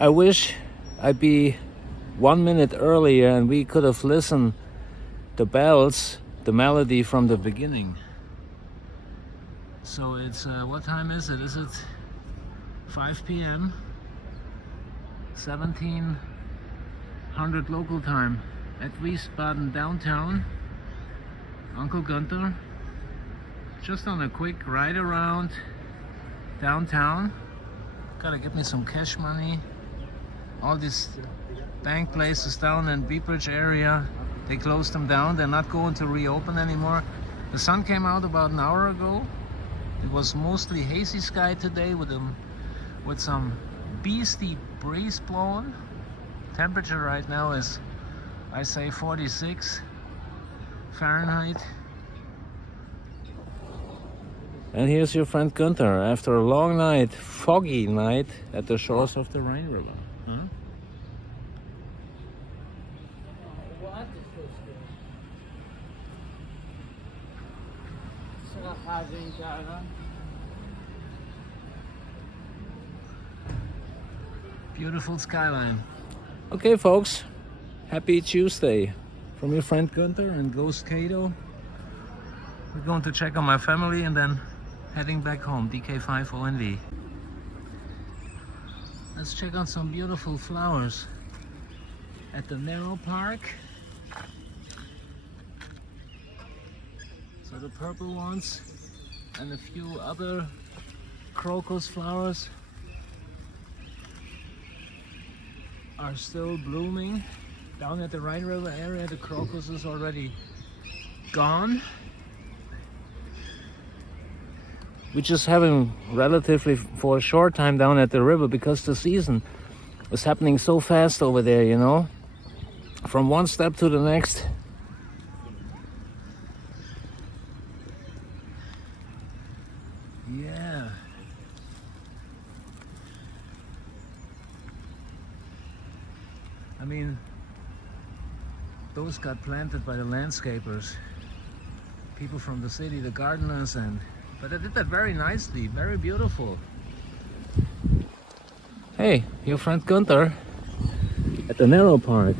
I wish I'd be 1 minute earlier and we could have listened the bells, the melody from the beginning. So it's, what time is it? Is it 5 p.m.? 1700 local time at Wiesbaden downtown. Uncle Gunther just on a quick ride around downtown. Gotta get me some cash money. All these bank places down in Beebridge area, they closed them down. They're not going to reopen anymore. The sun came out about an hour ago. It was mostly hazy sky today with some beastly breeze blowing. Temperature right now is, I say, 46 Fahrenheit. And here's your friend Gunther after a long night, foggy night at the shores of the Rhine River. Huh? Beautiful skyline. Okay, folks, happy Tuesday from your friend Gunther and Ghost Kato. We're going to check on my family and then heading back home, DK5ONV. Let's check out some beautiful flowers at the Narrow Park. So the purple ones and a few other crocus flowers are still blooming. Down at the Rhine River area, the crocus is already gone. We're just having relatively for a short time down at the river because the season is happening so fast over there, you know, from one step to the next. Yeah. I mean, those got planted by the landscapers, people from the city, the gardeners, but they did that very nicely, very beautiful. Hey, your friend Gunther at the Narrow Park.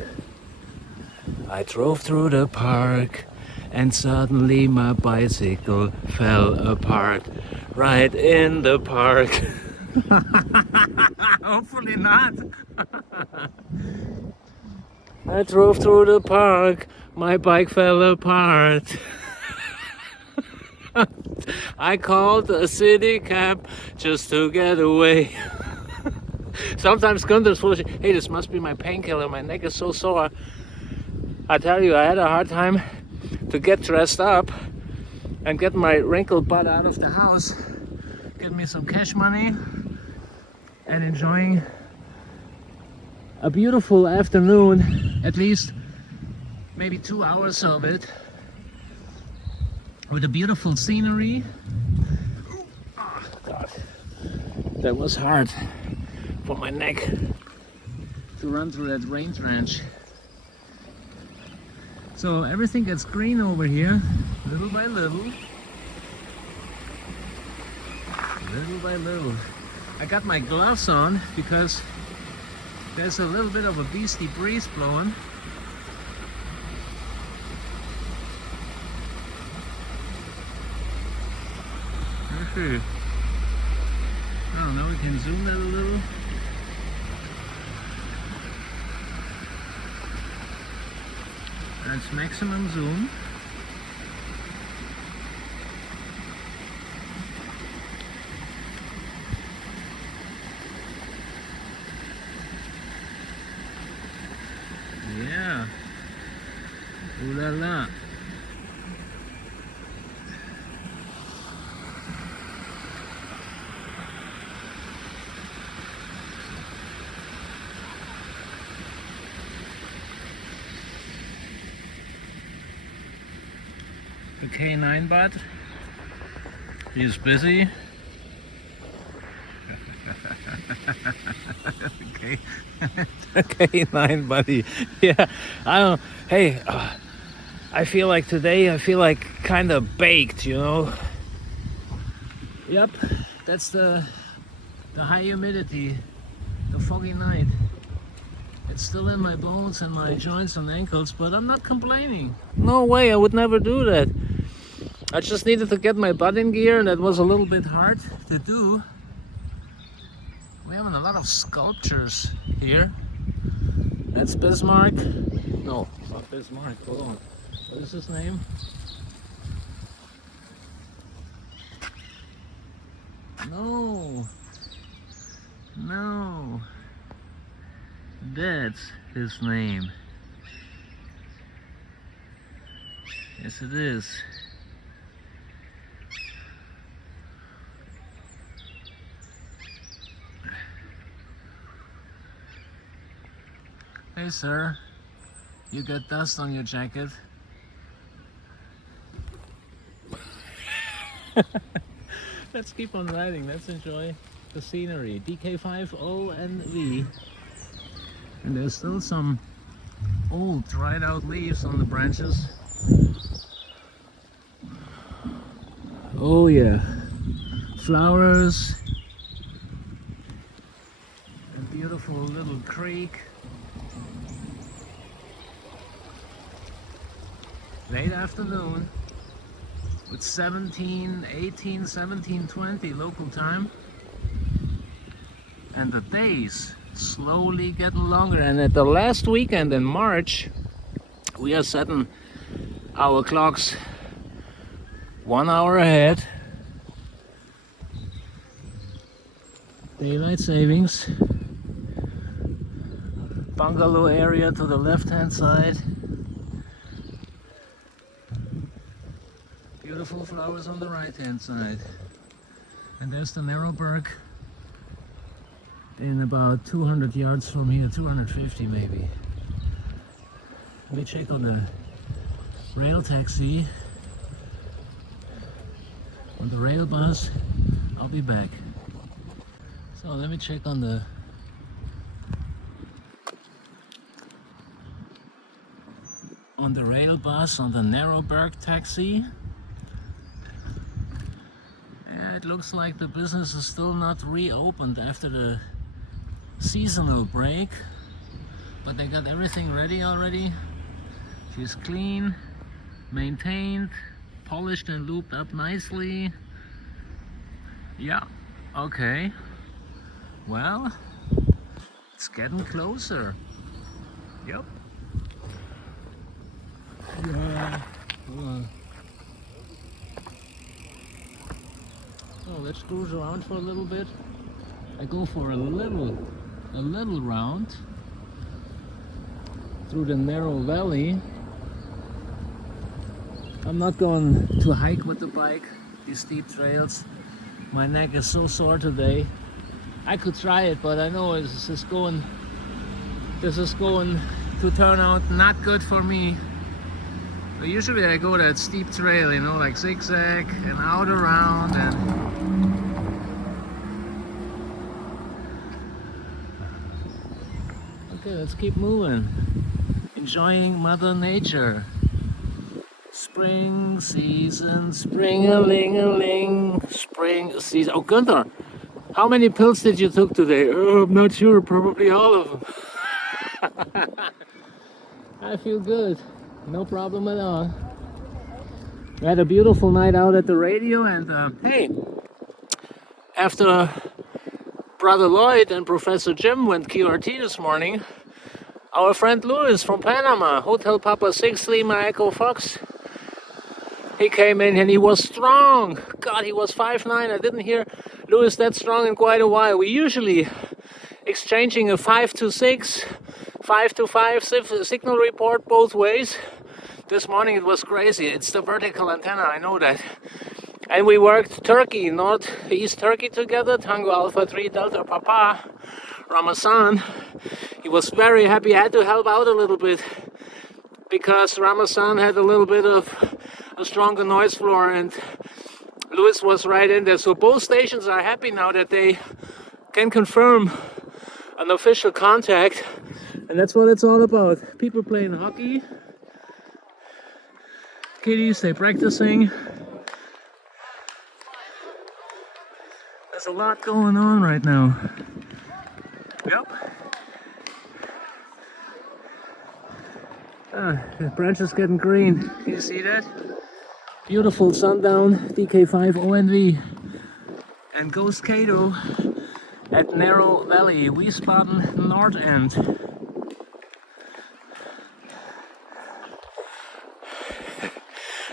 I drove through the park and suddenly my bicycle fell apart right in the park. Hopefully not. I drove through the park, my bike fell apart. I called a city cab just to get away. Sometimes Gunther's foolish. Hey, this must be my painkiller. My neck is so sore. I tell you, I had a hard time to get dressed up and get my wrinkled butt out of the house, get me some cash money, and enjoying a beautiful afternoon, at least maybe 2 hours of it, with a beautiful scenery. Oh, God. That was hard for my neck to run through that rain trench. So everything gets green over here, little by little. Little by little. I got my gloves on because there's a little bit of a beastly breeze blowing. I don't know, we can zoom that a little. That's maximum zoom. Yeah. Ooh la la. The K9 bot, he's busy. Okay. K9 buddy. Yeah, I don't. Hey, I feel like today, I feel like kind of baked, you know. Yep, that's the high humidity the foggy night. It's still in my bones and my joints and ankles, but I'm not complaining. No way, I would never do that. I just needed to get my butt in gear, and that was a little bit hard to do. We're having a lot of sculptures here. That's Bismarck. No, it's not Bismarck. Hold on. What is his name? No. No. That's his name. Yes, it is. Hey, sir. You got dust on your jacket. Let's keep on riding. Let's enjoy the scenery. DK50NV. And there's still some old dried out leaves on the branches. Oh yeah. Flowers. A beautiful little creek. Late afternoon. With 17, 18, 17, 20 local time. And the days slowly getting longer. And at the last weekend in March, we are setting our clocks 1 hour ahead. Daylight savings. Bungalow area to the left hand side. Beautiful flowers on the right hand side. And there's the Narrowberg in about 200 yards from here, 250 maybe. Let me check on the rail taxi. On the rail bus, I'll be back. So let me check on the rail bus, on the Narrowberg taxi. Yeah, it looks like the business is still not reopened after the seasonal break, but they got everything ready already. She's clean, maintained, polished and looped up nicely. Yeah, okay. Well, it's getting closer. Yep. Yeah. So let's cruise around for a little bit. I go for a little round through the narrow valley. I'm not going to hike with the bike, these steep trails. My neck is so sore today. I could try it, but I know this is going to turn out not good for me. But usually I go that steep trail, you know, like zigzag and out around and okay, let's keep moving. Enjoying Mother Nature. Spring season, spring-a-ling-a-ling, spring season. Oh, Gunther, how many pills did you took today? Oh, I'm not sure, probably all of them. I feel good, no problem at all. We had a beautiful night out at the radio, and hey, after Brother Lloyd and Professor Jim went QRT this morning, our friend Louis from Panama, Hotel Papa 6 Lima Echo Fox, he came in and he was strong. God, he was 5'9". I didn't hear Louis that strong in quite a while. We usually exchanging a 5 to 6, 5 to 5 signal report both ways. This morning it was crazy. It's the vertical antenna, I know that. And we worked Turkey, Northeast Turkey together, Tango Alpha 3 Delta Papa, Ramazan. He was very happy. I had to help out a little bit because Ramazan had a little bit of a stronger noise floor and Louis was right in there. So both stations are happy now that they can confirm an official contact, and that's what it's all about. People playing hockey, kiddies, they practicing. There's a lot going on right now. Yep. The branch is getting green. Can you see that? Beautiful sundown, DK5 ONV. And Ghost Cato at Narrow Valley, Wiesbaden North End.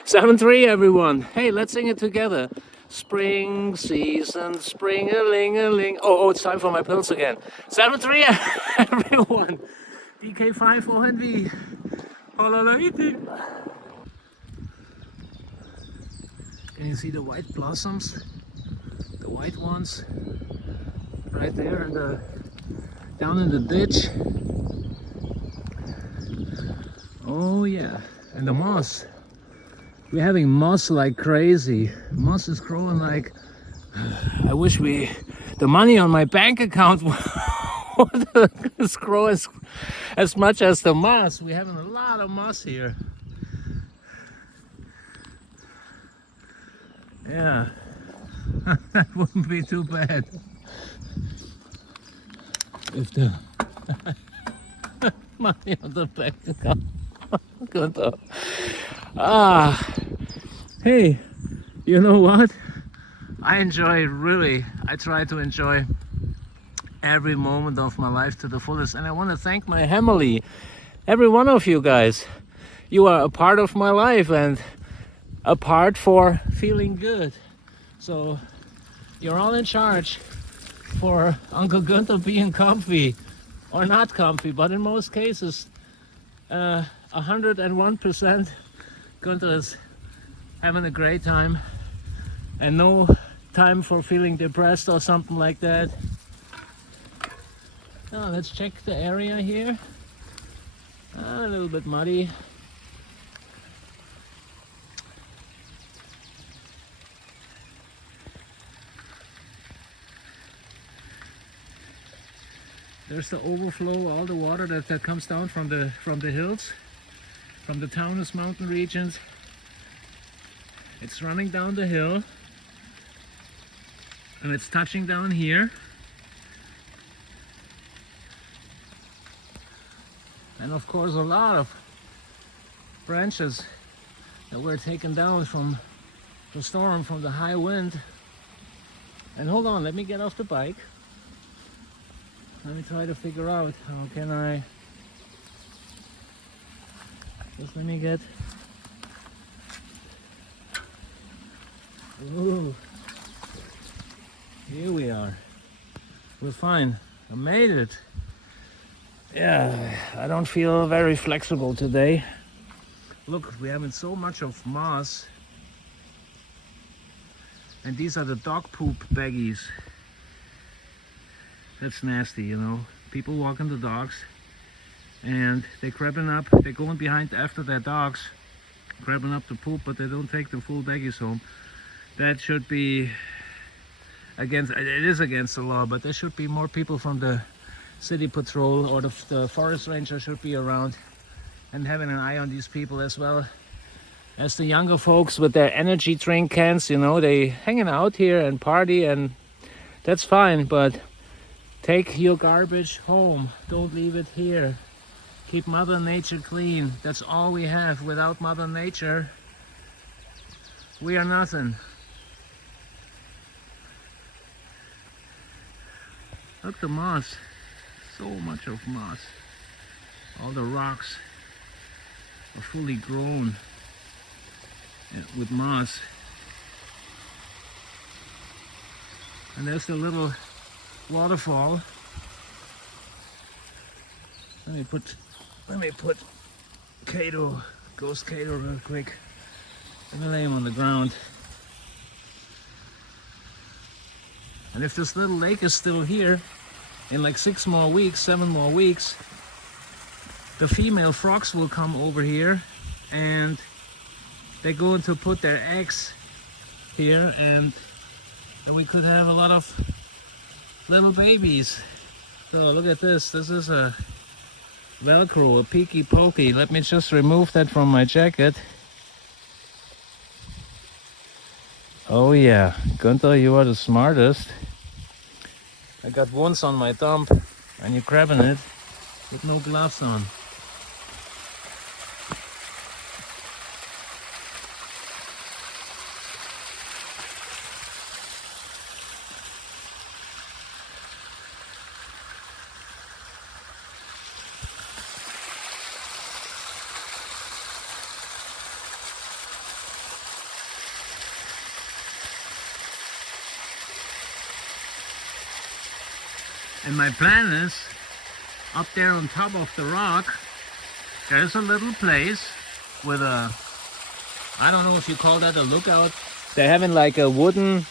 Seven three, everyone. Hey, let's sing it together. Spring season, spring-a-ling-a-ling. Oh, it's time for my pills again. 7-3, everyone. DK5 ONV. Can you see the white blossoms? The white ones right there in the, down in the ditch. Oh yeah, and the moss. We're having moss like crazy. Moss is growing like, I wish the money on my bank account would grow as much as the moss. We're having a lot of moss here. Yeah, that wouldn't be too bad if the money on the bank account. Good. Hey, you know what? I try to enjoy every moment of my life to the fullest, and I want to thank my family, every one of you guys. You are a part of my life and a part for feeling good. So you're all in charge for Uncle Gunther being comfy or not comfy, but in most cases 101% Gunther is having a great time and no time for feeling depressed or something like that. Now let's check the area here. A little bit muddy. There's the overflow, all the water that comes down from the hills, from the Taunus mountain regions. It's running down the hill and it's touching down here. And of course a lot of branches that were taken down from the storm, from the high wind. And hold on, let me get off the bike. Let me try to figure out how can I just let me get. Ooh, here we are. We're fine. I made it. Yeah, I don't feel very flexible today. Look, we're having so much of moss. And these are the dog poop baggies. That's nasty, you know. People walking the dogs and they're grabbing up, they're going behind after their dogs, grabbing up the poop, but they don't take the full baggies home. That should be against, it is against the law, but there should be more people from the city patrol or the forest ranger should be around and having an eye on these people, as well as the younger folks with their energy drink cans. You know, they hanging out here and party, and that's fine, but take your garbage home. Don't leave it here. Keep Mother Nature clean. That's all we have. Without Mother Nature, we are nothing. Look, the moss. So much of moss. All the rocks are fully grown with moss. And there's the little waterfall. Let me put Cato, Ghost Cato real quick. Let me lay him on the ground. And if this little lake is still here, in like 7 more weeks, the female frogs will come over here and they're going to put their eggs here, and we could have a lot of little babies. So look at this. This is a Velcro, a peaky pokey. Let me just remove that from my jacket. Oh yeah, Gunther, you are the smartest. I got wounds on my thumb. and you're grabbing it with no gloves on. And my plan is, up there on top of the rock, there's a little place with a, I don't know if you call that a lookout. They're having like a wooden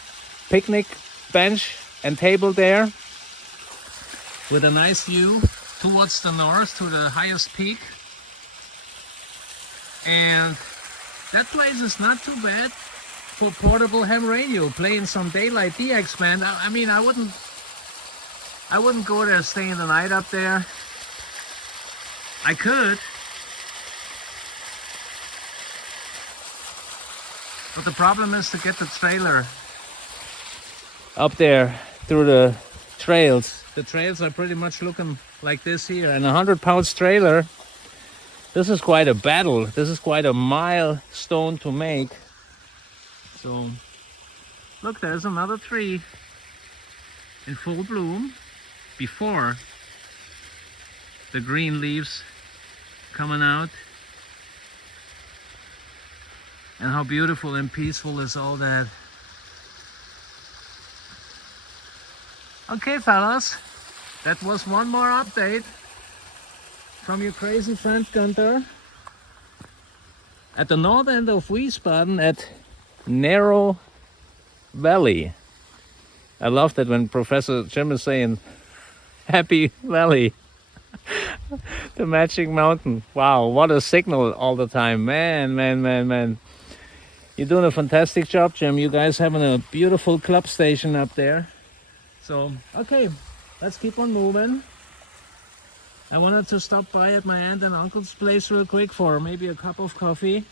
picnic bench and table there with a nice view towards the north to the highest peak. And that place is not too bad for portable ham radio, playing some daylight DX band. I mean, I wouldn't go there staying the night up there. I could, but the problem is to get the trailer up there through the trails. The trails are pretty much looking like this here, and a 100-pound trailer, this is quite a battle. This is quite a milestone to make. So look, there's another tree in full bloom before the green leaves coming out. And how beautiful and peaceful is all that. Okay, fellas, that was one more update from your crazy friend Gunther at the north end of Wiesbaden at Narrow Valley. I love that when Professor Jim is saying Happy Valley. The matching mountain. Wow, what a signal all the time. Man. You're doing a fantastic job, Jim. You guys having a beautiful club station up there. So, okay, let's keep on moving. I wanted to stop by at my aunt and uncle's place real quick for maybe a cup of coffee.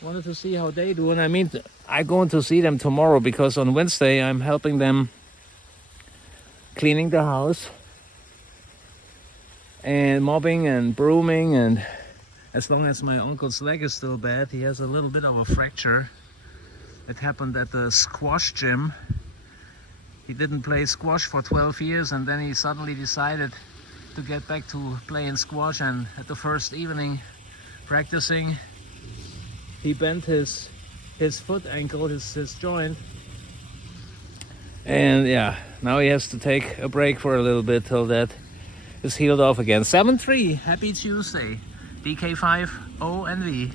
Wanted to see how they do. And I mean, I'm going to see them tomorrow because on Wednesday I'm helping them cleaning the house and mopping and brooming, and as long as my uncle's leg is still bad, he has a little bit of a fracture. It happened at the squash gym. He didn't play squash for 12 years and then he suddenly decided to get back to playing squash, and at the first evening practicing he bent his foot ankle, his joint, and yeah, now he has to take a break for a little bit till that is healed off again. 7-3, happy Tuesday, DK5 ONV.